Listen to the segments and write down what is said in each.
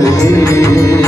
रे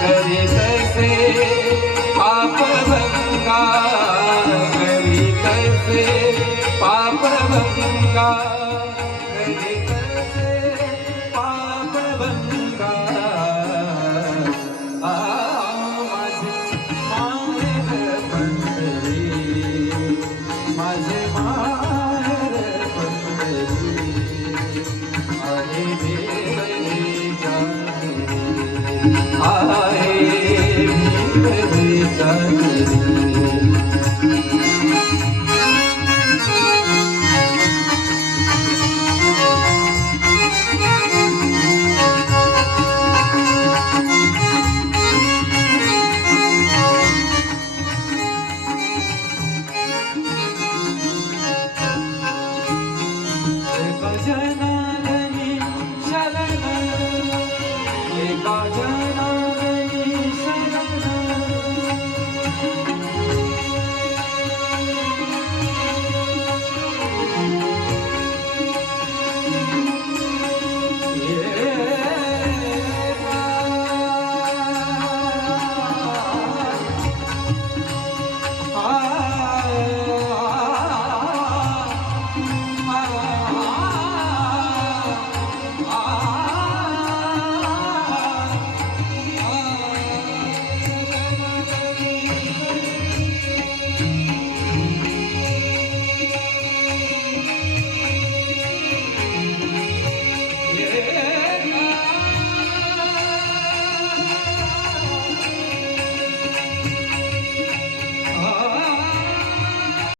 કરી શકે कर बेचारी